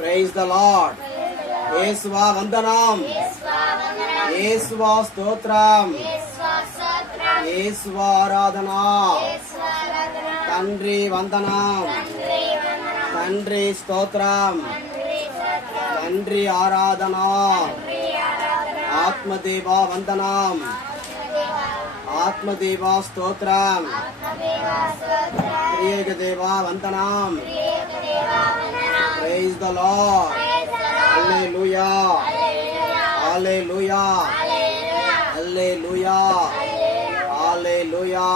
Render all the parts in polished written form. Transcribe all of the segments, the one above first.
Praise the lord. యేసువా వందనం, యేసువా స్తోత్రం, యేసువా ఆరాధన. తండ్రి వందనం, తండ్రి స్తోత్రం, తండ్రి ఆరాధన. ఆత్మదేవా వందనం, ఆత్మదేవా స్తోత్రం, త్రియేక దేవా వందనం. Praise the Lord. Hallelujah, hallelujah, hallelujah, hallelujah,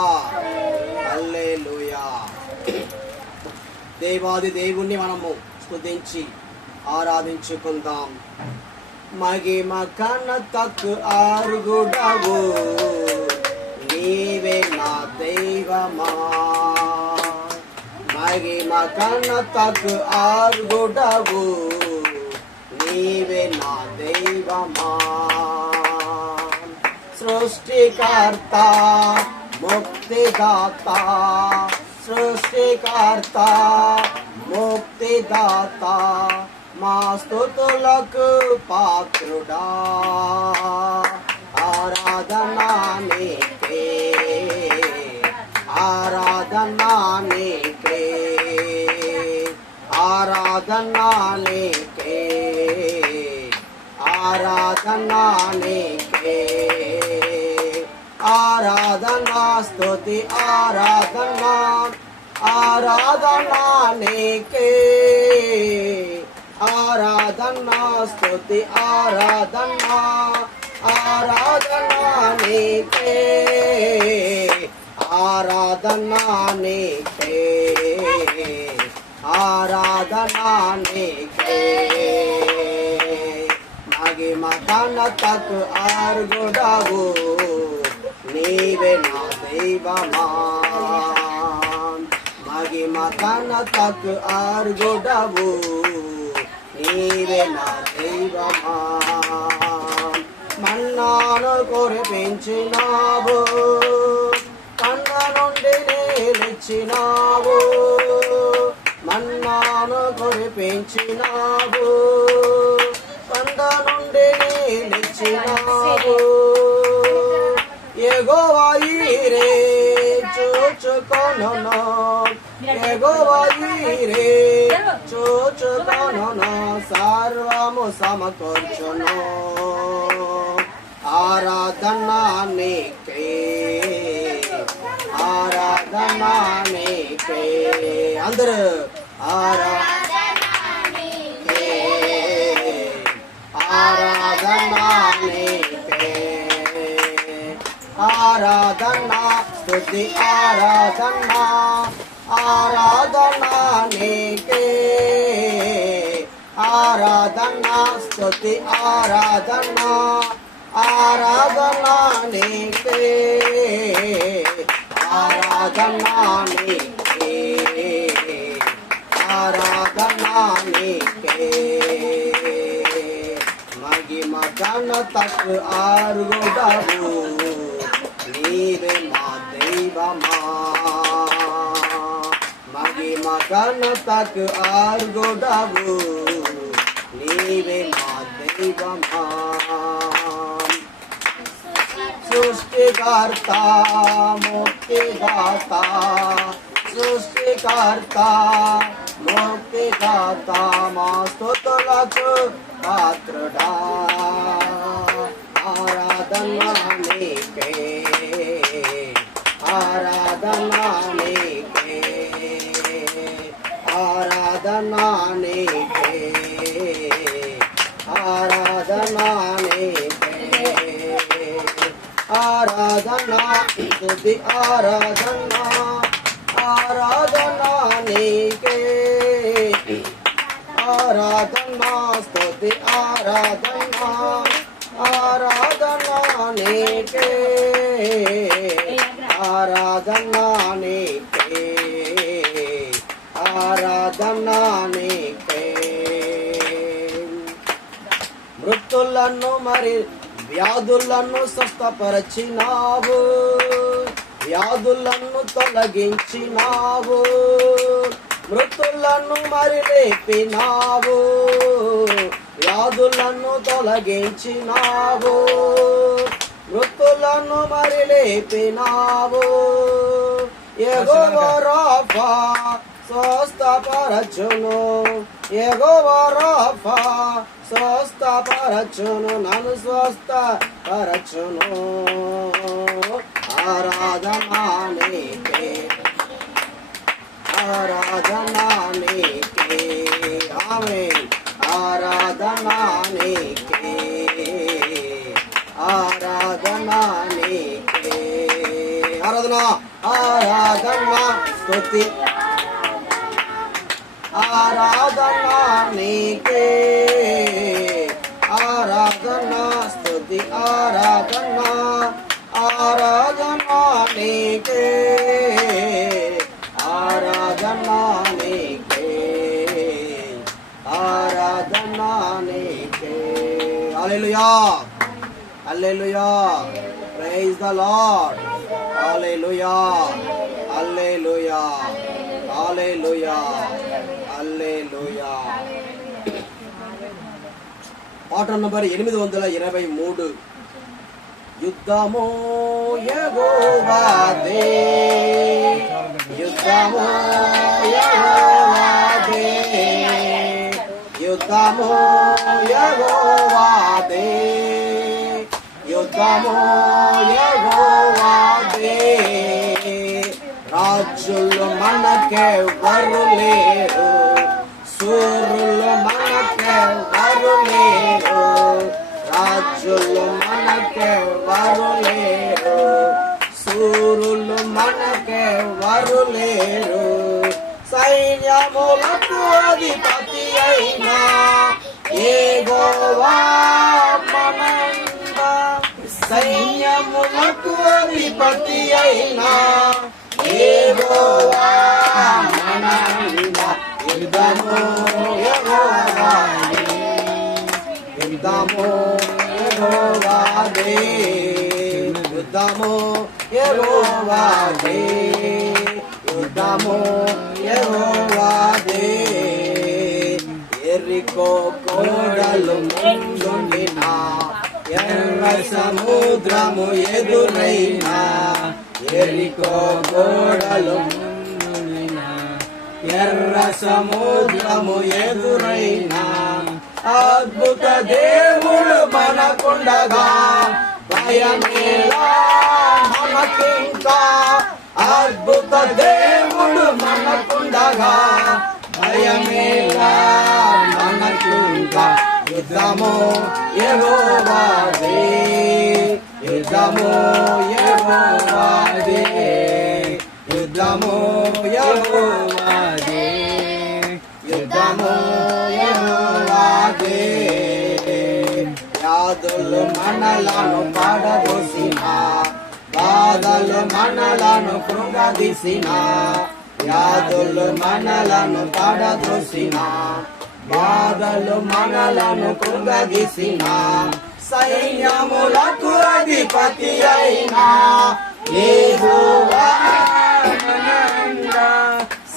hallelujah. దేవాది దేవుణ్ణి మనము స్తుతించి ఆరాధించుకుందాం. మహిమ ఘనతకు అర్హుడవు నీవే నా దైవమా. మహిమ ఘనతకు అర్హుడవు నీవే నా దైవమా. సృష్టికర్త ముక్తిదాత, సృష్టికర్త ముక్తిదాత, మా స్తుతులకు పాత్రుడా. ఆరాధనా నీకే, ఆరాధనా నీకే, ఆరాధనా నీకే, ఆరాధనా నీకే. ఆరాధనా స్తుతి ఆరాధనా, ఆరాధనా నీకే. ఆరాధనా స్తుతి ఆరాధనా, ఆరాధనా నీకే. ఆరాధనా నీకే, ఆరాధనా నీకే. మహిమ ఘనతకు అర్హుడవు నీవే నా దైవమా. మహిమ ఘనతకు అర్హుడవు నీవే నా దైవమా. మన్నాను కురిపించినావు, కన్న నుండి నిలిచినావు. మన్నాను కురిపించినావు, కంద నుండి నిలిచినావు. యెహోవా యీరే చూచుకొనును, యెహోవా యీరే చూచుకొనును, సర్వము సమకూర్చును. ఆరాధనా నీకే, ఆరాధనా నీకే. అందరూ ఆరాధనా నీకే, ఆరాధనా నీకే. ఆరాధనా స్తుతి ఆరాధనా, ఆరాధనా నీకే. ఆరాధనా స్తుతి ఆరాధనా, ఆరాధనా నీకే. ఆరాధనా నీకే, ఆరాధనా నీకే. మహిమ ఘనతకు అర్హుడవు నీవే మా దైవమా. మహిమ ఘనతకు అర్హుడవు నీవే మా దైవమా. సృష్టికర్త ముక్తిదాత, సృష్టికర్త ముక్తిదాత, మా స్తుతులకు పాత్రుడా. ఆరాధనా నీకే, ఆరాధనా నీకే, ఆరాధనా నీకే, ఆరాధనా నీకే. ఆరాధనా స్తుతి ఆరాధనా, ఆరాధనా నీకే. ఆరాధనా స్తుతి ఆరాధనా, ఆరాధనా నీకే. ఆరాధనా నీకే, ఆరాధనా నీకే. మృతులను మరి వ్యాధులను స్వస్థపరచినావు, వ్యాధులను తొలగించినావు. మృతులను మరి లేపినావు, వ్యాధులను తొలగించినావు. మృతులను మరి లేపినావు. యెహోవా రాఫా స్వస్థపరచును, యెహోవా రాఫా స్వస్థపరచును, నన్ను స్వస్థపరచును. ఆరాధనా నీకే, ఆరాధనా నీకే, ఆమేన్. ఆరాధనా నీకే, ఆరాధనా నీకే. ఆరాధన, ఆరాధన, స్తుతి, ఆరాధనా నీకే. ఆరాధనా, స్తుతి, ఆరాధనా, ఆరాధనా నీకే. ఆరాధనా నీకే, ఆరాధనా నీకే. హల్లెలూయా, హల్లెలూయా, praise the Lord. Hallelujah, hallelujah, hallelujah, హల్లెలూయా. పాట నంబర్ 823. యుద్ధము యెహోవాదే, యుద్ధము యెహోవాదే, యుద్ధము యెహోవాదే, యుద్ధము యెహోవాదే. రాజులు మనకెవ్వరు లేరు, సూరులు మనకెవ్వరు లేరు. రాజులు మనకెవ్వరు లేరు, సూరులు మనకెవ్వరు లేరు. సైన్యములకు అధిపతి అయినా యెహోవా మనంద, సైన్యములకు అధిపతి అయినా యెహోవా మనంద. యుద్ధము యెహోవాదే, యుద్ధము యెహోవాదే, యుద్ధము యెహోవాదే, యుద్ధము యెహోవాదే. ఎరికో కోడలు ముందుండినా, ఎర్ర సముద్రము ఎదురైనా. ఎరికో గోడలు ముందుండినా, ఎర్ర సముద్రము ఎదురైనా. అద్భుత దేవుడు మనకుండగా భయమేలా మనకింకా. అద్భుత దేవుడు మనకుండగా భయమేలా మనకింకా. యుద్ధము యెహోవాదే, యుద్ధము యెహోవాదే, యుద్ధము యెహోవాదే, యుద్ధము యెహోవాదే. వ్యాధులు మనలను పడదోసిన, బాధలు మనలను కృంగదీసిన. వ్యాధులు మనలను పడదోసిన, బాధలు మనలను కృంగదీసిన. సైన్యములకు అధిపతి అయినా యెహోవా మనంద,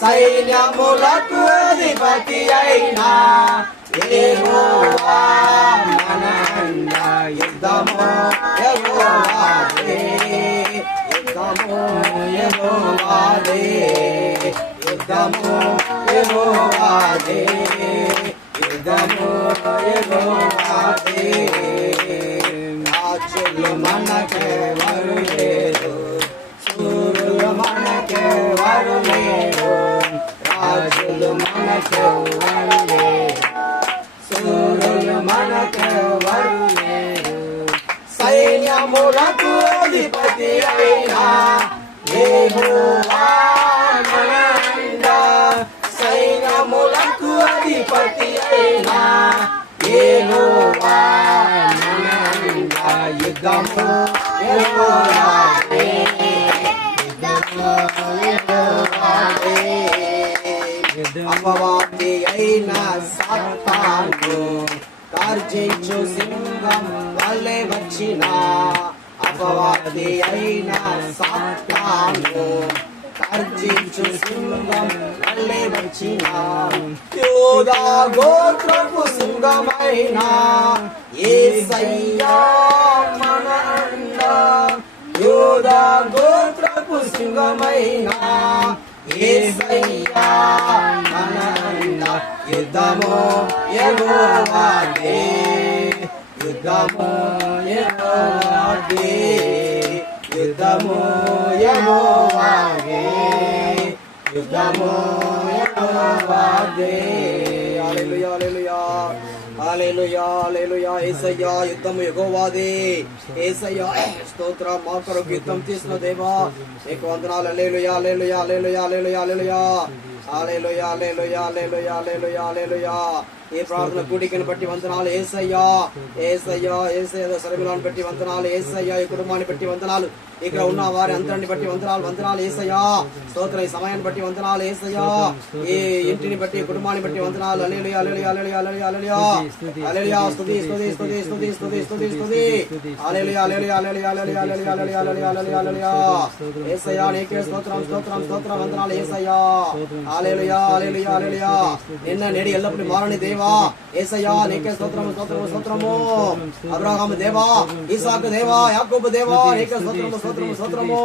సైన్యములకు అధిపతి అయినా యెహోవా మనంద. యుద్ధము యెహోవాదే, యుద్ధము యెహోవాదే, యుద్ధము యెహోవాదే, యుద్ధము యెహోవాదే. రాజులు మనకెవరు లేరు, సూరులు మనకెవరు లేరు. రాజులు మనకెవరు లేరు, సూరులు మనకెవరు లేరు. సైన్యములకు అధిపతి అయినా యెహోవా మనంద, సైన్యములకు అధిపతి అయినా యెహోవా మనంద. యుద్ధము యెహోవాదే, యుద్ధము యెహోవాదే. అపవాది అయిన సాతాను గర్జించు సింహం వలె వచ్చిన. అపవాది అయిన సాతాను గర్జించు సింహం వలె వచ్చిన యూదా గోత్రపు సింహమైన యేసయ్యా మన అండ యూదా గోత్రపు సింహమైన యేసయ్యా మన అండ యుద్ధము యెహోవాదే యుద్ధము యెహోవాదే యుద్ధము యెహోవాదే యుద్ధము యెహోవాదే హల్లెలూయా హల్లెలూయా హల్లెలూయా హల్లెలూయా యేసయ్యా యుద్ధము యెహోవాదే యేసయ్యా స్తోత్రం మా కొరకు యుద్ధం చేసిన దేవా నీకు వందనాలు హల్లెలూయా hallelujah hallelujah hallelujah hallelujah hallelujah hallelujah hallelujah hallelujah హల్లెలూయా ఈ ప్రార్థన కూడికను బట్టి వందనాలు యేసయ్యా యేసయ్యా యేసయ్యా శరీరాన్ని బట్టి వందనాలు యేసయ్యా ఈ కుటుంబాన్ని బట్టి వందనాలు ఇక్కడ ఉన్న వారి అంతరాన్ని బట్టి వందనాలు వందనాలు యేసయ్యా స్తోత్రం ఈ సమయాన్ని బట్టి వందనాలు యేసయ్యా ఈ ఇంటిని బట్టి కుటుంబాన్ని బట్టి వందనాలు హల్లెలూయా హల్లెలూయా హల్లెలూయా హల్లెలూయా హల్లెలూయా స్తుతి స్తుతి స్తుతి స్తుతి స్తుతి స్తుతి స్తుతి హల్లెలూయా hallelujah hallelujah hallelujah hallelujah hallelujah hallelujah హల్లెలూయా యేసయ్యా నీకే స్తోత్రం స్తోత్రం స్తోత్రం వందనాలు యేసయ్యా హల్లెలూయా హల్లెలూయా హల్లెలూయా నిన్న నేడి ఎల్లప్పుడూ మారని దేవా యేసయ్యా నీకే స్తోత్రము స్తోత్రము స్తోత్రము అబ్రహాము దేవా ఇసాకు దేవా యాకోబు దేవా నీకే స్తోత్రము స్తోత్రము స్తోత్రము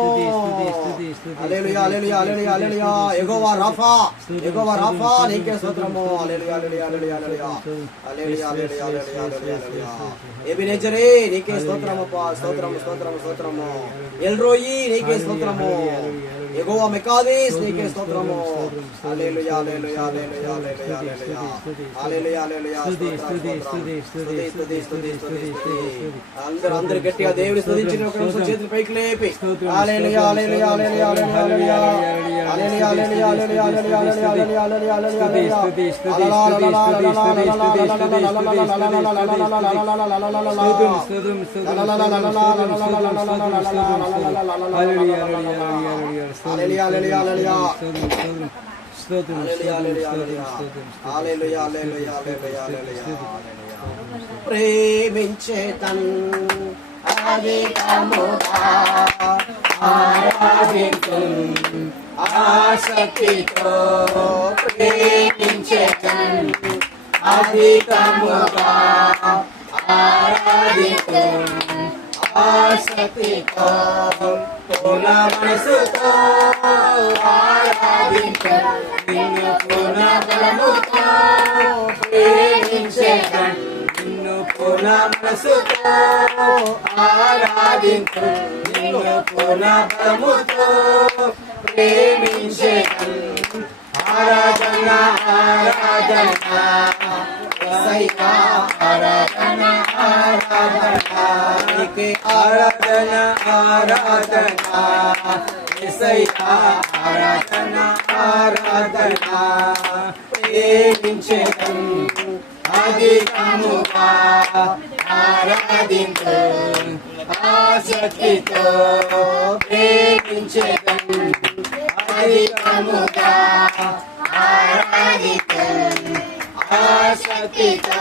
హల్లెలూయా హల్లెలూయా హల్లెలూయా హల్లెలూయా యెహోవా రాఫా నీకే స్తోత్రము హల్లెలూయా hallelujah hallelujah hallelujah hallelujah hallelujah హల్లెలూయా ఎబెనెజరే నీకే స్తోత్రము స్తోత్రము స్తోత్రము స్తోత్రము ఎల్రోయి నీకే స్తోత్రము యెహోవా మెకాదేస్ నీకే స్తోత్రము హల్లెలూయా హల్లెలూయా హల్లెలూయా హల్లెలూయా హల్లెలూయా హల్లెలూయా అందరూ గట్టిగా దేవుని స్తుతించిన ఒక నిమిషం చేతులు పైకి లేపి హల్లెలూయా hallelujah hallelujah hallelujah hallelujah hallelujah hallelujah hallelujah హల్లెలూయా ప్రేమించేతన్ అధికముగా ఆరాధింతున్ ఆసక్తితో ప్రేమించేతన్ అధికముగా ఆరాధింతున్ ఆసక్తితో పూర్ణ మనసుతో ఆరాధింతున్ నిన్ను పూర్ణ బలముతో ప్రేమించేతన్ నిన్ను పూర్ణ మనసుతో ఆరాధింతున్ నిన్ను పూర్ణ బలముతో ప్రేమించేతన్ ఆరాధన ఆరాధన యేసయ్యా ఆరాధన ఆరాధన నీకే ఆరాధన ఆరాధన యేసయ్యా ఆరాధన ఆరాధన ప్రేమించేతన్ అధికముగా ఆరాధింతున్ ఆసక్తితో ప్రేమించేతన్ అధికముగా ఆరాధింతున్ ఆసక్తితో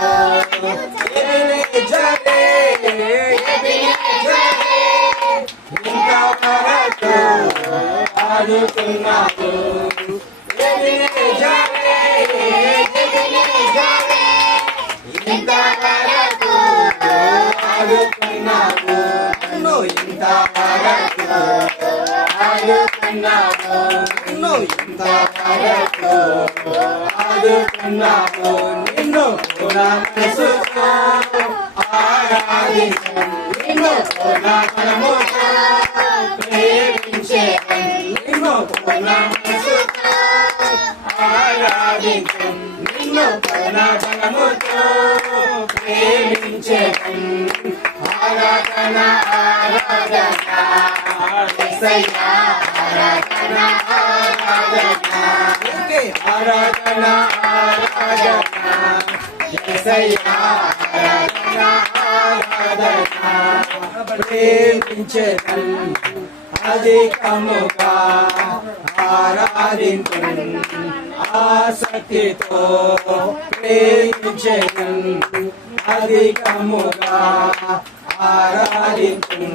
ఎబెనెజరే ఇంతవరకు ఆదుకున్నావు ఎబెనెజరే ఇంతవరకు ఆదుకున్నావు నన్ను ఇంతవరకు ఆదుకున్నావు నన్ను ఇంతవరకు ఆదుకున్నావు నిన్ను పూర్ణ మనసుతో ఆరాధించున్ నిన్ను పూర్ణ బలముతో ప్రేమించేతన్ నిన్ను పూర్ణ మనసుతో ఆరాధించున్ నిన్ను పూర్ణ బలముతో ప్రేమించేతన్ ఆరాధన ఆరాధన యేసయ్యా ఆరాధన ఆరాధన నీకే ఆరాధన ఆరాధన యేసయ్యా ఆరాధన ఆరాధన ప్రేమించేతన్ అధికముగా ఆరాధింతున్ ఆసక్తితో ప్రేమించేతన్ అధికముగా ఆరాధింతున్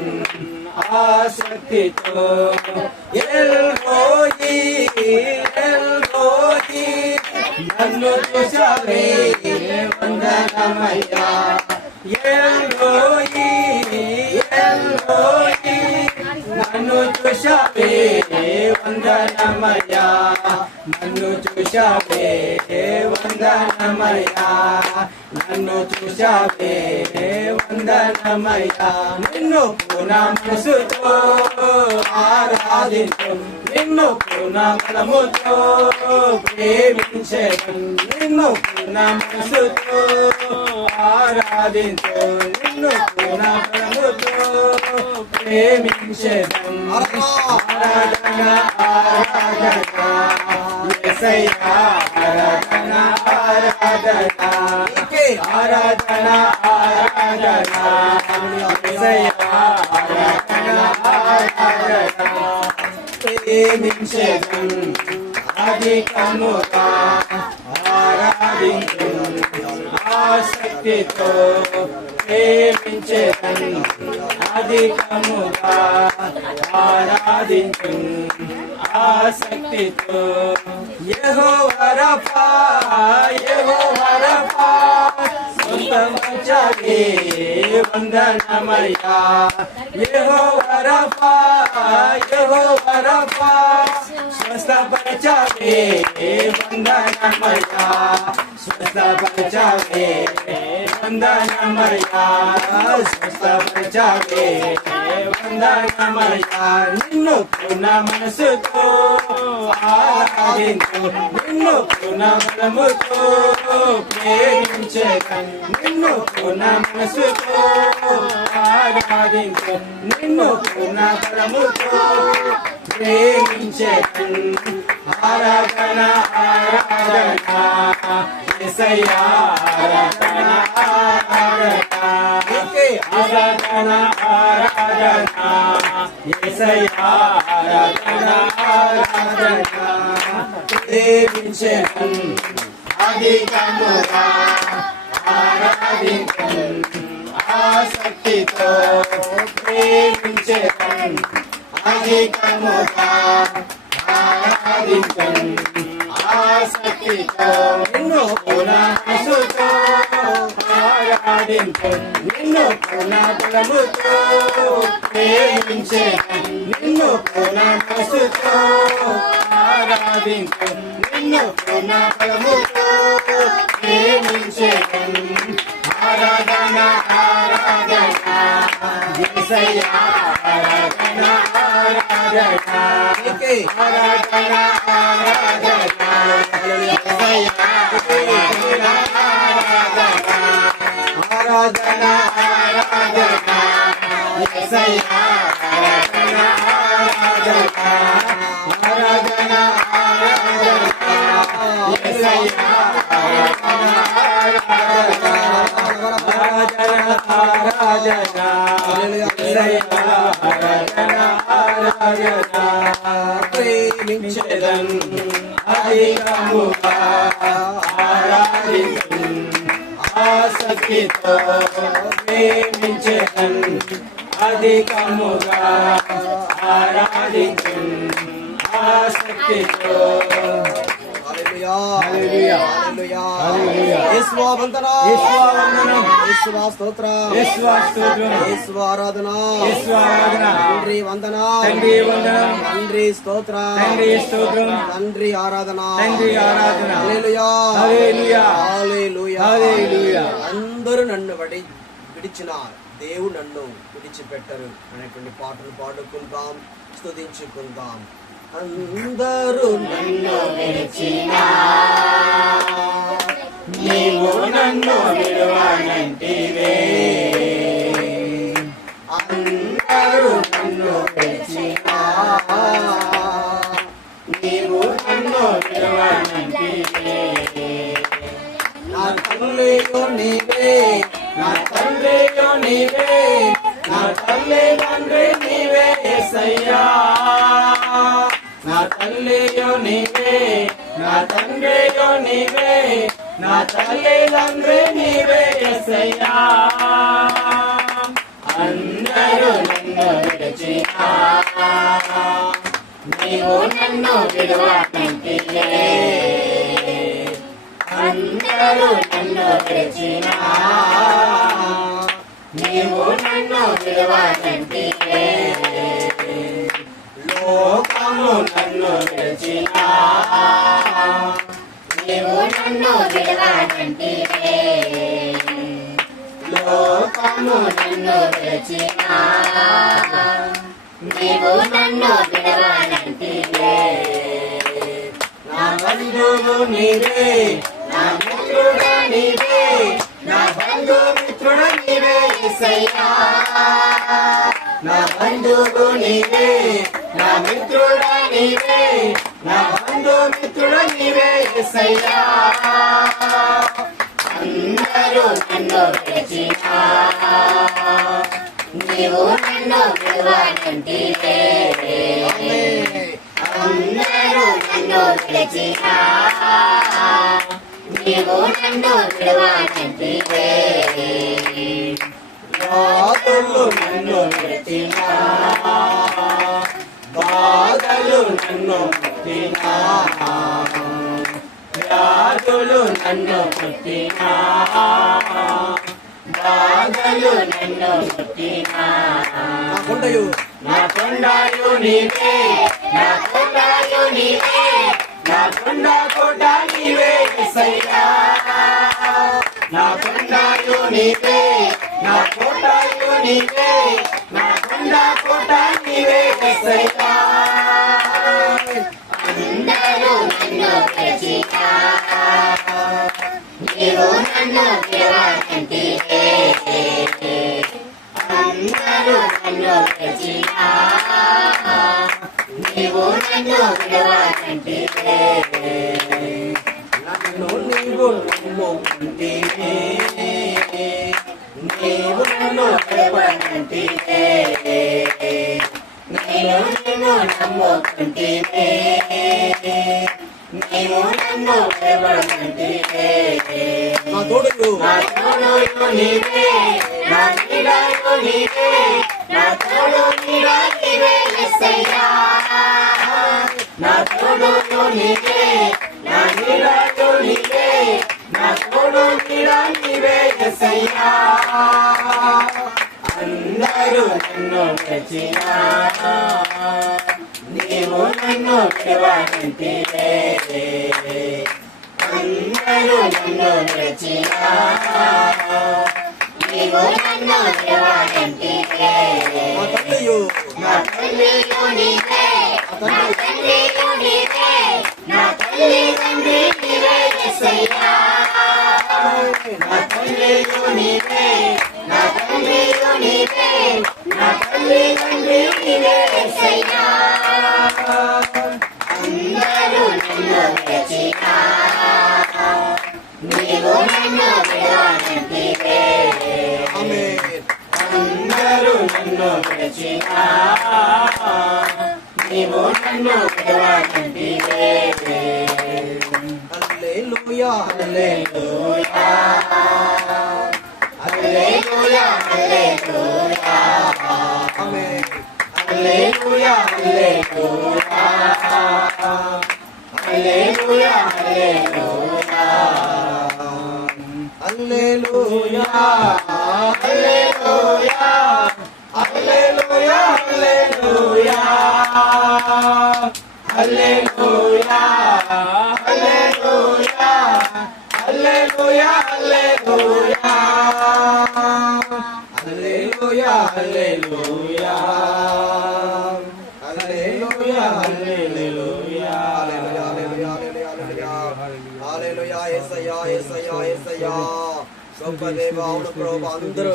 ఆసక్తితో ఎల్రోయి ఎల్రోయి నన్ను చూశావే వందనమయ్యా ఎల్రోయి ఎల్రోయి నన్ను చూశావే వందనమయ్యా నన్ను చూశావే వందనమయ్యా నన్ను చూశావే వందనమయ్యా నిన్ను పూర్ణ మనసుతో ఆరాధించు నిన్ను పూర్ణ బలముతో ప్రేమించేదం నిన్ను పూర్ణ మనసుతో ఆరాధించు నిన్ను పూర్ణ బలముతో ప్రేమించేదం ఆరాధన ఆరాధన యేసయ్యా ఆరాధన ఆరాధన ఆరాధన ఆరాధన యేసయ్యా ఆరాధన ఆరాధన ప్రేమించేదం అధికముగా ఆరాధించు ఆసక్తితో ప్రేమించేదం అధికముగా ఆరాధించు ఆసక్తితో యెహోవా రఫా యెహోవా రఫా సొంతమచావే వందనమయ్యా యెహోవా రఫా యెహోవా రఫా స్వస్థపరచావే వందనమయ్యా స్వస్థపరచావే వందనమయ్యా స్వస్థపరచావే వందనమయ్యా నిన్ను పూర్ణ మనసుతో ఆరాధించు నిన్ను పూర్ణ బలముతో ప్రేమించేదం నిన్ను పూర్ణ మనసుతో ఆరాధించు నిన్ను పూర్ణ బలముతో ప్రేమించేదం ఆరాధన ఆరాధన యేసయ్యా ఆరాధన ఆరాధన ఆరాధన ఆరాధన యేసయ్యా ఆరాధన ఆరాధన ప్రేమించేదం అధికముగా ఆరాధించు ఆసక్తితో ప్రేమించేదం అధికముగా ఆరాధించు ఆసక్తితో నిన్ను పూర్ణ మనసుతో ఆరాధించు నిన్ను పూర్ణ బలముతో ప్రేమించేదం నిన్ను పూర్ణ మనసుతో ఆరాధించు నిన్ను పూర్ణ బలముతో ప్రేమించేదం ఆరాధన ఆరాధన యేసయ్యా ఆరాధన ఆరాధన ఆరాధన ఆరాధన యేసయ్యా ఆరాధన ఆరాధన యేసయ్యా ఆరాధన ఆరాధన ఆరాధన ఆరాధన యేసయ్యా ఆరాధన ఆరాధన యేసయ్యా ఆరాధన ఆరాధన ప్రేమించేదం అధికముగా ఆరాధించు ఆసక్తితో ప్రేమించేదం అధికముగా ఆరాధించు ఆసక్తితో తండ్రి వందన తండ్రి స్తోత్రం తండ్రి ఆరాధన అందరూ నన్ను విడిచిన దేవుడు నన్ను విడిచిపెట్టరు అనేటువంటి పాటలు పాడుకుందాం, స్తుతించుకుందాం. అందరూ నన్ను విడిచినా నీవు నన్ను విడువనంటివే అందరూ నన్ను విడిచినా నీవు నన్ను విడువనంటివే నా తల్లియో నీవే నా తండ్రియో నీవే నా తల్లి తండ్రి నీవే యేసయ్యా నా తల్లియో నీవే నా తండ్రియో నీవే నా తల్లి తండ్రి నీవే యేసయ్యా అందరూ నన్ను విడిచినా నీవు నన్ను విడువనంటివే. అందరూ నన్ను విడిచినా నీవు నన్ను విడువనంటివే. లోకము నన్ను విడిచినా నీవు నన్ను విడువనంటివే. లోకము నన్ను విడిచినా నీవు నన్ను విడువనంటివే. నా బంధువు నీవే, నా మిత్రుడ నీవే, నా బంధుమిత్రుడ నీవే యేసయ్యా. నా బంధువు నీవే, నా మిత్రుడ నీవే, నా బంధుమిత్రుడ నీవే యేసయ్యా. అందరూ నన్ను విడిచినా నీవు నన్ను విడువనంటివే. అందరూ నన్ను విడిచినా నీవు నన్ను విడువనంటివే. వ్యాధులు నన్ను విడిచినా బాధలు నన్ను పుట్టినా వ్యాధులు నన్ను పుట్టినా బాధలు నన్ను పుట్టినా నా కొండయు నీవే, నా కొండయు నీవే, నా కొండ నీవే యేసయ్యా. నా కొండయు నీవే, నా కొండయు నీవే, నా కొండ నీవే యేసయ్యా. అందరూ నన్ను విడిచినా నీవు నన్ను విడువనంటివే. అందరూ నన్ను విడిచినా నీవు నన్ను విడువనంటివే. నన్ను నీవు నమ్ముకుంటివే, నీవు నన్ను విడువనంటివే. నేను నిన్ను నమ్ముకుంటివే, నీవు నన్ను విడువనంటివే. నా తోడు నీవే, నా నీడయు నీవే, నా తోడు నీడ నీవే యేసయ్యా. నా తోడు నీవే, నా నీడయు నీవే, నా తోడు నీడ నీవే యేసయ్యా. అందరూ నన్ను విడిచినా నీవు నన్ను విడువనంటివే. అందరూ నన్ను విడిచినా నీవు నన్ను విడువనంటివే. నా తల్లియు నీవే, నా తండ్రియు నీవే, నా తల్లి తండ్రి నీవే యేసయ్యా. నా తల్లియు నీవే, నా తండ్రియు నీవే, నా తల్లి తండ్రి నీవే యేసయ్యా. అందరూ నన్ను విడిచినా నీవు నన్ను విడువనంటివే. అందరూ నన్ను విడిచినా నీవు నన్ను విడువనంటివే. హల్లెలూయా హల్లెలూయా హల్లెలూయా హల్లెలూయా ఆమేన్. హల్లెలూయా hallelujah hallelujah hallelujah hallelujah hallelujah hallelujah hallelujah hallelujah hallelujah hallelujah hallelujah hallelujah hallelujah hallelujah hallelujah హల్లెలూయా యేసయ్యా యేసయ్యా యేసయ్యా. గొప్ప దేవా, అవును ప్రభువా, అందరూ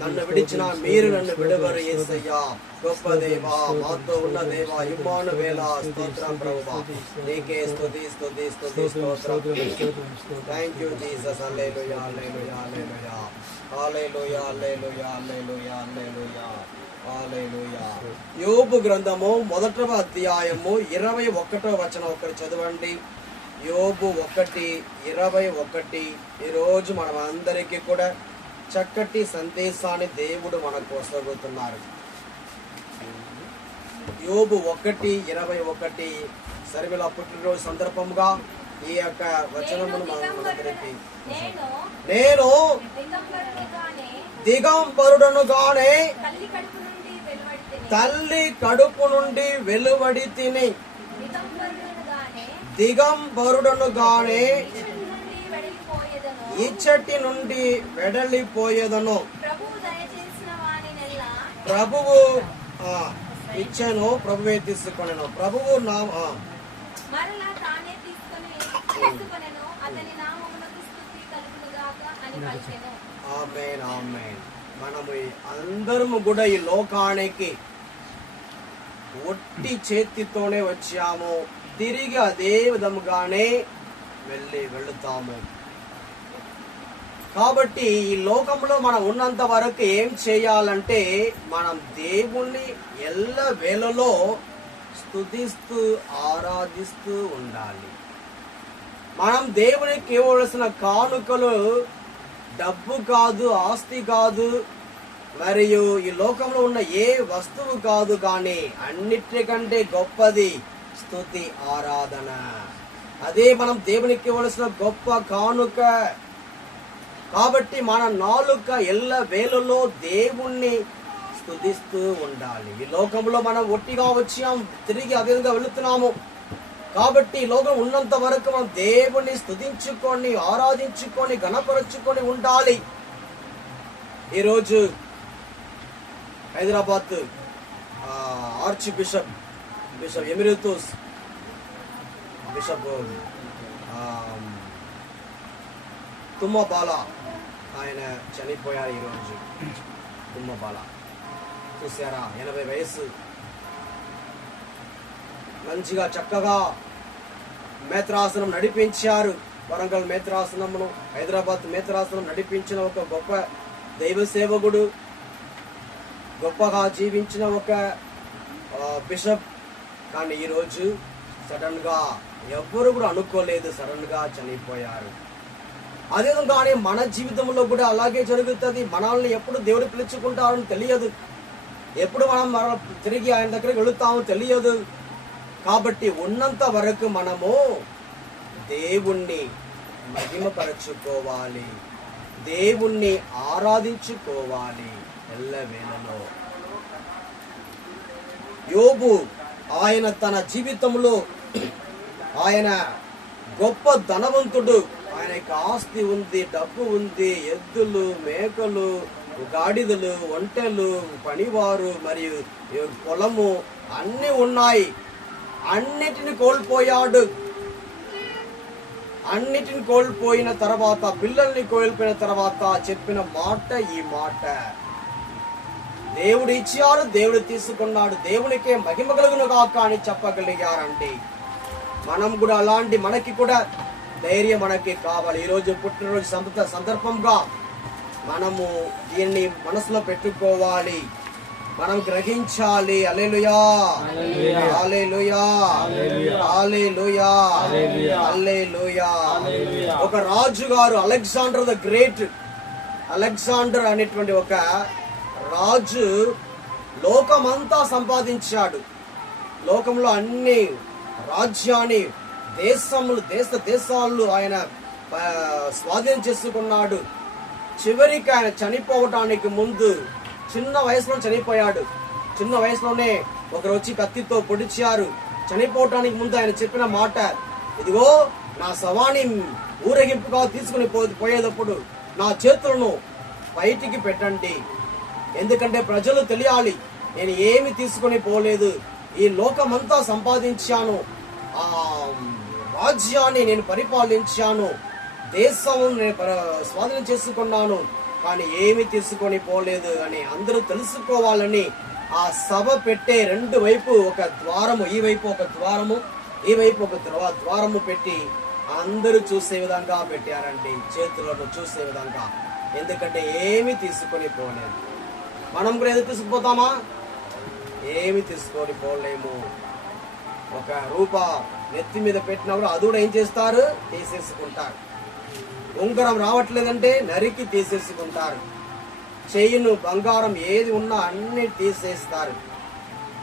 నన్ను విడిచినా మీరు నన్ను విడవరు యేసయ్యా. గొప్ప దేవా, మాతో ఉన్న దేవా, ఇమ్మానుయేల స్తోత్రం ప్రభువా, నీకే స్తుతి స్తుతి స్తుతి స్తోత్రం. Thank you Jesus. Hallelujah hallelujah hallelujah hallelujah hallelujah hallelujah hallelujah hallelujah. యోబు గ్రంథము 1వ అధ్యాయము 21వ వచనం ఒకటి చదవండి. యోబు 1:21. ఈరోజు మనం అందరికీ కూడా చక్కటి సందేశాన్ని దేవుడు మనకు కొనసాగుతున్నారు. యోబు 1:21 శర్మిల పుట్టినరోజు సందర్భంగా ఈ యొక్క వచనమును నేను దిగంబరుడనుగానే తల్లి కడుపు నుండి వెలువడి తిని దిగంబరుడనుగానే ఇచ్చటి నుండి వెడలిపోయేదను. ప్రభువు ఇచ్చాను, ప్రభువే తీసుకొనెను. ప్రభువు ఆమేన్ ఆమేన్. మనము అందరము కూడా ఈ లోకానికి ఒట్టి చేతితోనే వచ్చాము, తిరిగి అదే విధముగానే వెళుతాము. కాబట్టి ఈ లోకంలో మనం ఉన్నంత వరకు ఏం చేయాలంటే మనం దేవుణ్ణి ఎల్ల వేళలో స్తుతిస్తూ ఆరాధిస్తూ ఉండాలి. మనం దేవునికి ఇవ్వవలసిన కానుకలు డబ్బు కాదు, ఆస్తి కాదు, మరియు ఈ లోకంలో ఉన్న ఏ వస్తువు కాదు, కానీ అన్నిటికంటే గొప్పది స్తుతి ఆరాధన. అదే మనం దేవునికి ఇవ్వవలసిన గొప్ప కానుక. కాబట్టి మన నాలుక ఎల్ల వేళలో దేవుణ్ణి స్తుతిస్తూ ఉండాలి. ఈ లోకంలో మనం ఒట్టిగా వచ్చాం, తిరిగి అదే విధంగా వెళుతున్నాము. కాబట్టి ఈ లోకం ఉన్నంత వరకు మనం దేవుణ్ణి స్తుతించుకొని ఆరాధించుకొని ఘనపరచుకొని ఉండాలి. ఈరోజు Hyderabad archbishop emeritus bishop Thummabala ఆయన చనిపోయారు. ఈరోజు తుమ్మబాల చూసారా, 80 వయసు. మంచిగా చక్కగా మేత్రాసనం నడిపించారు. వరంగల్ మేత్రాసనమును, హైదరాబాద్ మేత్రాసనం నడిపించిన ఒక గొప్ప దైవ సేవకుడు, గొప్పగా జీవించిన ఒక బిషప్. కానీ ఈరోజు సడన్ గా ఎవ్వరు కూడా అనుకోలేదు, సడన్ గా చనిపోయారు. అదేవిధంగానే మన జీవితంలో కూడా అలాగే జరుగుతుంది. మనల్ని ఎప్పుడు దేవుడు పిలుచుకుంటారని తెలియదు, ఎప్పుడు మనం తిరిగి ఆయన దగ్గరికి వెళుతామో తెలియదు. కాబట్టి ఉన్నంత వరకు మనము దేవుణ్ణి మహిమపరచుకోవాలి, దేవుణ్ణి ఆరాధించుకోవాలి ఎల్లవేళలో. యోబు ఆయన తన జీవితంలో ఆయన గొప్ప ధనవంతుడు, ఆయనకి ఆస్తి ఉంది, డబ్బు ఉంది, ఎద్దులు, మేకలు, గాడిదలు, ఒంటెలు, పనివారు మరియు పొలము అన్ని ఉన్నాయి. అన్నిటిని కోల్పోయాడు. అన్నిటిని కోల్పోయిన తర్వాత, పిల్లల్ని కోల్పోయిన తర్వాత చెప్పిన మాట ఈ మాట, దేవుడు ఇచ్చారు, దేవుడు తీసుకున్నాడు, దేవునికే మహిమ కలుగును గాక అని చెప్పగలిగారండి. మనం కూడా అలాంటి మనకి కూడా ధైర్యం మనకి కావాలి. ఈరోజు పుట్టినరోజు సందర్భంగా మనము దీన్ని మనసులో పెట్టుకోవాలి, మనం గ్రహించాలి. హల్లెలూయా హల్లెలూయా హల్లెలూయా హల్లెలూయా. ఒక రాజు గారు, అలెగ్జాండర్ ద గ్రేట్, అలెగ్జాండర్ అనేటువంటి ఒక రాజు లోకమంతా సంపాదించాడు. లోకంలో అన్ని రాజ్యాన్ని, దేశాలు ఆయన స్వాధీనం చేసుకున్నాడు. చివరికి ఆయన చనిపోవటానికి ముందు చిన్న వయసులో చనిపోయాడు. చిన్న వయసులోనే ఒకరు వచ్చి కత్తితో పొడిచారు. చనిపోవటానికి ముందు ఆయన చెప్పిన మాట, ఇదిగో నా శవాన్ని ఊరేగింపుగా తీసుకుని పోయేటప్పుడు నా చేతులను బయటికి పెట్టండి, ఎందుకంటే ప్రజలు తెలియాలి నేను ఏమి తీసుకుని పోలేదు, ఈ లోకమంతా సంపాదించాను, ఆ రాజ్యాన్ని నేను పరిపాలించాను, దేశం నేను స్వాధీనం చేసుకున్నాను, కానీ ఏమి తీసుకొని పోలేదు అని అందరూ తెలుసుకోవాలని ఆ సభ పెట్టే రెండు వైపు ఒక ద్వారము, ఈ వైపు ఒక ద్వారము, ఈ వైపు ఒక ద్వారము పెట్టి అందరూ చూసే విధంగా పెట్టారండి, చేతులను చూసే విధంగా. ఎందుకంటే ఏమి తీసుకొని పోలేదు. మనం కూడా ఏదో తీసుకుపోతామా? ఏమి తీసుకొని పోలేము. ఒక నెత్తి మీద పెట్టినప్పుడు అది కూడా ఏం చేస్తారు? తీసేసుకుంటారు. ఉంగరం రావట్లేదంటే నరికి తీసేసుకుంటారు. చేయును బంగారం ఏది ఉన్నా అన్ని తీసేస్తారు.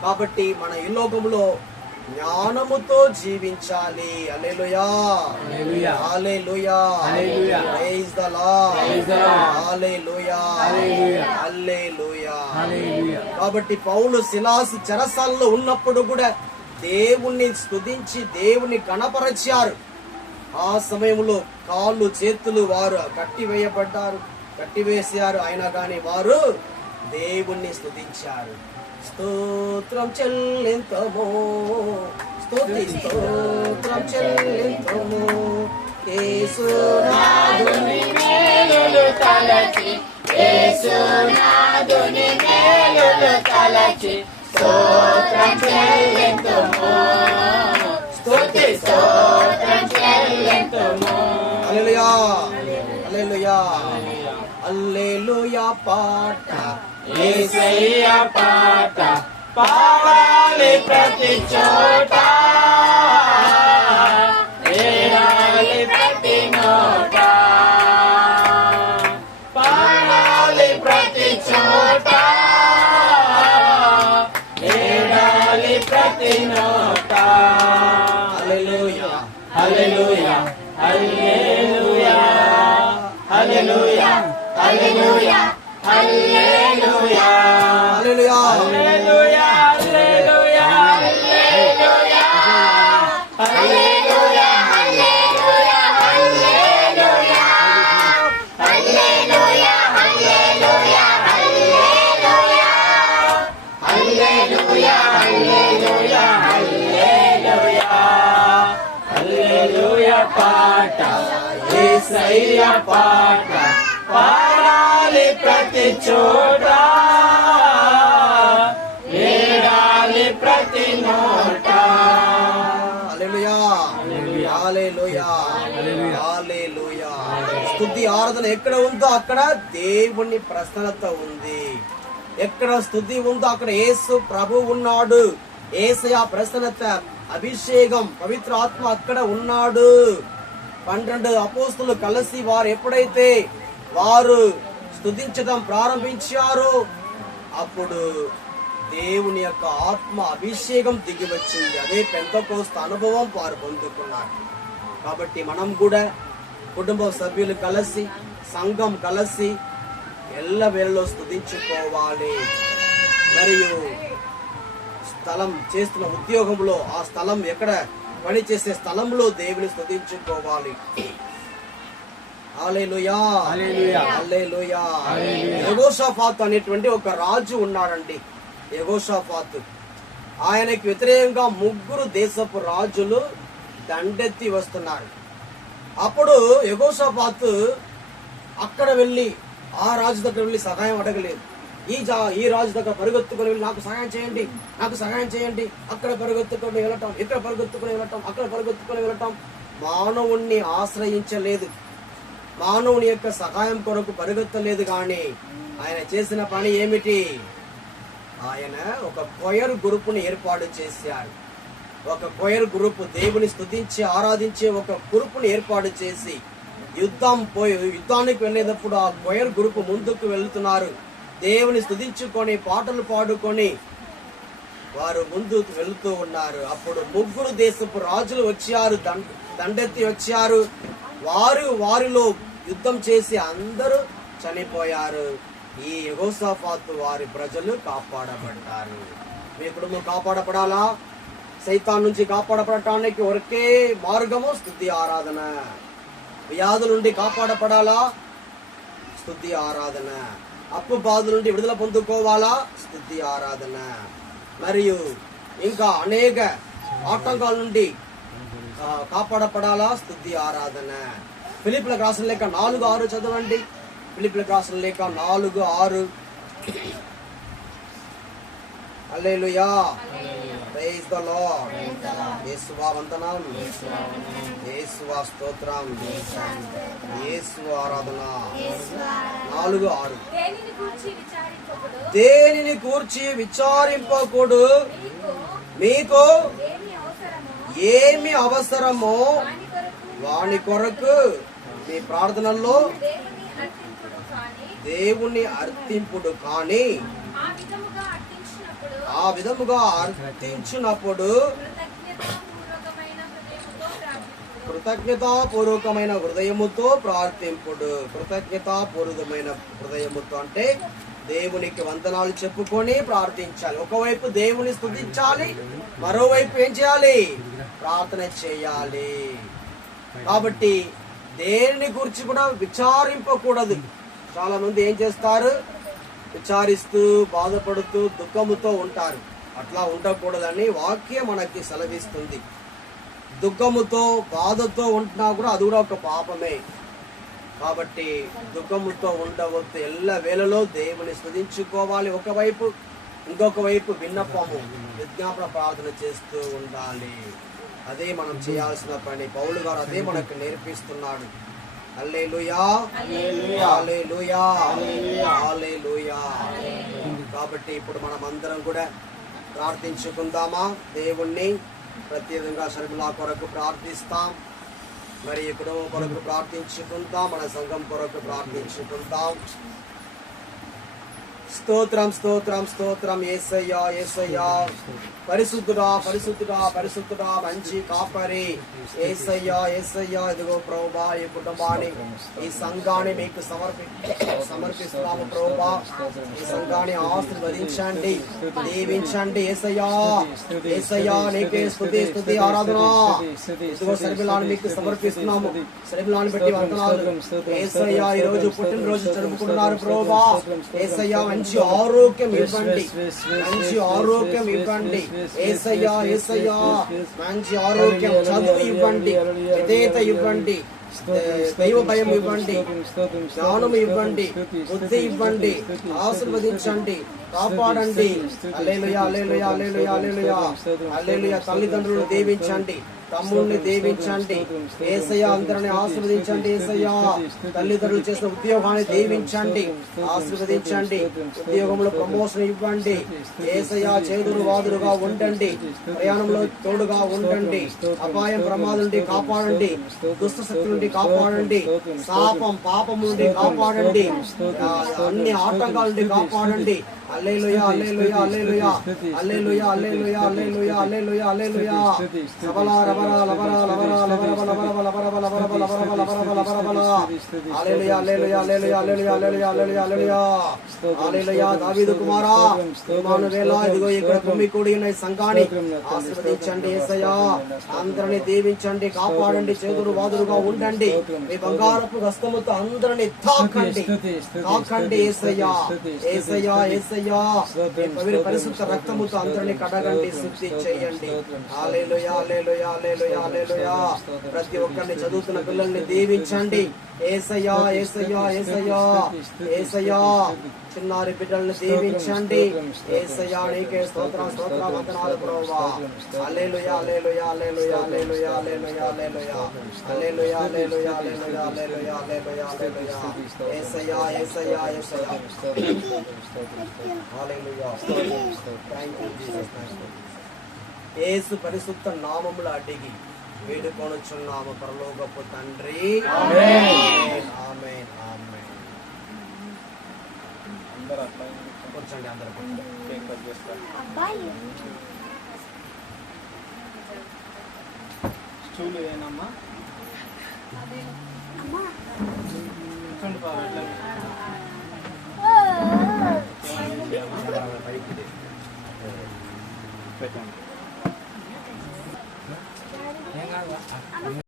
కాబట్టి మన ఈ లోకంలో జ్ఞానముతో జీవించాలి. హల్లెలూయా, హల్లెలూయా, ప్రైజ్ ది లార్డ్, హల్లెలూయా, హల్లెలూయా. కాబట్టి పౌలు సిలాసు చెరసాలలో ఉన్నప్పుడు కూడా దేవుణ్ణి స్తుతించి దేవుని గణపరచారు. ఆ సమయంలో కాళ్ళు చేతులు వారు కట్టివేశారు. అయినా కానీ వారు దేవుణ్ణి స్తుతించారు. స్తోత్రం చెల్లింతము, స్తోత్రం చెల్లింతము, యేసునాథుని మేలులు తలచి, యేసునాథుని మేలులు తలచి, స్తోత్రం చెల్లింతము, స్తోత్రం చెల్లింతము. హల్లెలూయా, హల్లెలూయా, హల్లెలూయా పాట, యేసయ్య పాట పాడాలి ప్రతి చోట, వేడాలి ప్రతి నోట, పాడాలి ప్రతి చోట, వేడాలి ప్రతి నోట. హల్లెలూయా, hallelujah, hallelujah, hallelujah, hallelujah, hallelujah, hallelujah, hallelujah, hallelujah, hallelujah, hallelujah, hallelujah, hallelujah, hallelujah, hallelujah, hallelujah, hallelujah, హల్లెలూయా పాట, యేసయ్య పాట పాడాలి ప్రతి చోట, వేడాలి ప్రతి నోట. హల్లెలూయా, హల్లెలూయా, హల్లెలూయా. స్తుతి ఆరాధన ఎక్కడ ఉందో అక్కడ దేవుని ప్రసన్నత ఉంది. ఎక్కడ స్తుతి ఉందో అక్కడ యేసు ప్రభు ఉన్నాడు. యేసయ్య ప్రసన్నత, అభిషేకం, పవిత్ర ఆత్మ అక్కడ ఉన్నాడు. 12 అపోస్తలులు కలిసి వారు ఎప్పుడైతే వారు స్తుతించడం ప్రారంభించారు, అప్పుడు దేవుని యొక్క ఆత్మ అభిషేకం దిగి వచ్చింది. అదే పెంతెకోస్తు అనుభవం వారు పొందుకున్నారు. కాబట్టి మనం కూడా కుటుంబ సభ్యులు కలిసి, సంఘం కలిసి ఎల్లవేళలో స్తుతించుకోవాలి. మరియు స్థలం చేస్తున్న ఉద్యోగంలో, ఆ స్థలం ఎక్కడ పని చేసే స్థలంలో దేవుని స్తుతించుకోవాలి. హల్లెలూయా, హల్లెలూయా. యెహోషాఫాతు అనేటువంటి ఒక రాజు ఉన్నాడండి. యెహోషాఫాతు, ఆయనకి వ్యతిరేకంగా 3 దేశపు రాజులు దండెత్తి వస్తున్నారు. అప్పుడు యెహోషాఫాతు అక్కడ వెళ్ళి ఆ రాజు దగ్గర వెళ్ళి సహాయం అడగలేదు. ఈ రాజు దగ్గర పరిగెత్తుకుని వెళ్ళి నాకు సహాయం చేయండి, నాకు సహాయం చేయండి, అక్కడ పరిగెత్తుకుని వెళ్ళటం, ఇక్కడ పరిగెత్తుకుని వెళ్ళటం, అక్కడ పరిగెత్తుకుని వెళ్ళటం. మానవుణ్ణి ఆశ్రయించలేదు, మానవుని యొక్క సహాయం కొరకు పరిగెత్తలేదు. కానీ ఆయన చేసిన పని ఏమిటి? ఆయన ఒక కొయర్ గ్రూపుని ఏర్పాటు చేశారు. ఒక కొయర్ గ్రూప్, దేవుని స్తుతించి ఆరాధించే ఒక గ్రూపుని ఏర్పాటు చేసి యుద్ధానికి వెళ్ళేటప్పుడు ఆ కొయర్ గ్రూప్ ముందుకు వెళ్తున్నారు. దేవుని స్తుతించుకొని పాటలు పాడుకొని వారు ముందుకు వెళుతూ ఉన్నారు. అప్పుడు 3 దేశపు రాజులు వచ్చారు, దండెత్తి వచ్చారు. వారిలో యుద్ధం చేసి అందరూ చనిపోయారు. ఈ యెహోషాఫాతు వారి ప్రజలు కాపాడబడ్డారు. మీ కుటుంబం కాపాడపడాలా? సైతాన్ నుంచి కాపాడపడటానికి ఒకే మార్గము స్తుతి ఆరాధన. వ్యాధుల నుండి కాపాడపడాలా? స్తుతి ఆరాధన. అప్పు బాధల నుండి విడుదల పొందుకోవాలా? స్తుతి ఆరాధన. మరియు ఇంకా అనేక ఆటంకాల నుండి కాపాడపడాలా? స్తుతి ఆరాధన. ఫిలిప్పీయులకు రాసిన లేఖ 4:6 చదవండి. ఫిలిప్పీయులకు రాసిన లేఖ 4:6. హల్లెలూయా, ప్రైజ్ ది లార్డ్. యేసువా వందనం, యేసువా స్తోత్రం, యేసువా ఆరాధన. 4:6. దేనిని కూర్చి విచారింపకుడు, మీకు ఏమి అవసరమో వాని కొరకు మీ ప్రార్థనల్లో దేవుని అర్థింపుడు కానీ ఆ విధముగా అర్థించినప్పుడు కృతజ్ఞతాపూర్వకమైన హృదయముతో ప్రార్థింపుడు. కృతజ్ఞతాపూర్వకమైన హృదయముతో అంటే దేవునికి వందనాలు చెప్పుకొని ప్రార్థించాలి. ఒకవైపు దేవుని స్తుతించాలి, మరోవైపు ఏం చేయాలి? ప్రార్థన చేయాలి. కాబట్టి దేని గురించి కూడా విచారింపకూడదు. చాలా మంది ఏం చేస్తారు? విచారిస్తూ బాధపడుతూ దుఃఖముతో ఉంటారు. అట్లా ఉండకూడదని వాక్యం మనకి సెలవిస్తుంది. దుఃఖముతో బాధతో ఉంటున్నా కూడా అది కూడా ఒక పాపమే. కాబట్టి దుఃఖముతో ఉండవద్దు. ఎల్ల వేళలో దేవుని స్తుతించుకోవాలి ఒకవైపు, ఇంకొక వైపు విన్నపము విజ్ఞాపన ప్రార్థన చేస్తూ ఉండాలి. అదే మనం చేయాల్సిన పని. పౌలు గారు అదే మనకు నేర్పిస్తున్నాడు. హల్లెలూయా, హల్లెలూయా, హల్లెలూయా. కాబట్టి ఇప్పుడు మనం అందరం కూడా ప్రార్థించుకుందామా? దేవుణ్ణి ప్రత్యేకంగా షర్మిలా కొరకు ప్రార్థిస్తాం, మరి కుటుంబం కొరకు ప్రార్థించుకుంటాం, మన సంఘం కొరకు ప్రార్థించుకుంటాం. స్తోత్రం స్తోత్రం స్తోత్రం. యేసయ్యా యేసయ్యా, పరిశుద్ధుడా పరిశుద్ధుడా పరిశుద్ధుడా, మంచి కాపరి యేసయ్యా యేసయ్యా. ఇదిగో ప్రభువా, ఈ కుటుంబాన్ని ఈ సంఘాన్ని మీకు సమర్పిస్తున్నాము ప్రభువా. ఈ సంఘాన్ని ఆశీర్వదించండి, దీవించండి యేసయ్యా యేసయ్యా. నీకే స్తుతి స్తుతి ఆరాధన. ఇదిగో షర్మిలాని మీకు సమర్పిస్తున్నాము. షర్మిలాని బట్టి వందనాలు యేసయ్యా. ఈ రోజు పుట్టినరోజు జరుపుకుంటున్నారు ప్రభువా. యేసయ్యా, మంచి ఆరోగ్యం ఇవ్వండి, మంచి ఆరోగ్యం ఇవ్వండి యేసయ్యా యేసయ్యా. మంచి ఆరోగ్యం, చదువు ఇవ్వండి, విధేయత ఇవ్వండి, దైవ భయం ఇవ్వండి, జ్ఞానం ఇవ్వండి, బుద్ధి ఇవ్వండి, ఆశీర్వదించండి, కాపాడండి. హల్లెలూయా హల్లెలూయా హల్లెలూయా హల్లెలూయా హల్లెలూయా. తల్లిదండ్రులను దీవించండి, తమ్ముడిని దీవించండి యేసయ్యా. అందరిని ఆశీర్వదించండి యేసయ్యా. తల్లిదండ్రులు చేసిన ఉద్యోగాన్ని దీవించండి, ఆశీర్వదించండి. ఉద్యోగంలో ప్రమోషన్ ఇవ్వండి యేసయ్యా. చేదురు వాదురుగా ఉండండి, ప్రయాణంలో తోడుగా ఉండండి, అపాయం ప్రమాదం నుండి కాపాడండి, దుష్ట శక్తి నుండి కాపాడండి, శాపం పాపం నుండి కాపాడండి, అన్ని ఆటంకాల నుండి కాపాడండి. హల్లెలూయా hallelujah hallelujah hallelujah hallelujah hallelujah hallelujah హల్లెలూయా. సబలా రబరా లబరా లబరా లబరా లబరా లబరా లబరా లబరా లబరా లబరా. హల్లెలూయా hallelujah hallelujah hallelujah hallelujah hallelujah hallelujah హల్లెలూయా. దావీదు కుమారా, ఇమ్మానుయేలా, ఇదిగో ఇక్కడ కుమ్మికూడి ఉన్న ఈ సంఘాన్ని ఆశీర్వదించండి యేసయ్యా. అందరిని దీవించండి, కాపాడండి, చేదురు వాదురుగా ఉండండి. మీ బంగారపు హస్తముతో అందరిని తాకండి, తాకండి యేసయ్యా యేసయ్యా యేసయ్యా. పరిశుద్ధ రక్తముతో అందరిని కడగండి, శుద్ధి చేయండి. హల్లెలూయా హల్లెలూయా హల్లెలూయా హల్లెలూయా. ప్రతి ఒక్కరిని చదువుతున్న పిల్లల్ని దీవించండి యేసయ్యా యేసయ్యా యేసయ్యా యేసయ్యా. చిన్నారి బిడ్డలను దీవించండి యేసయ్యా. నీకే స్తోత్రం స్తోత్ర వందనాలు ప్రభువా. హల్లెలూయా hallelujah hallelujah hallelujah hallelujah hallelujah hallelujah hallelujah hallelujah hallelujah hallelujah హల్లెలూయా. యేసయ్యా యేసయ్యా యేసయ్యా. హల్లెలూయా. Thank you Jesus. యేసు పరిశుద్ధ నామములో అడిగి వేడుకొనుచున్నాము పరలోకపు తండ్రి. ఆమేన్ ఆమేన్ ఆమేన్. అందరూ కూర్చోండి, అందరూ కేక్ కట్ చేస్తారు. స్టూల్ ఏనమ్మా? కూర్చోండి బాబు. పెట్టండి.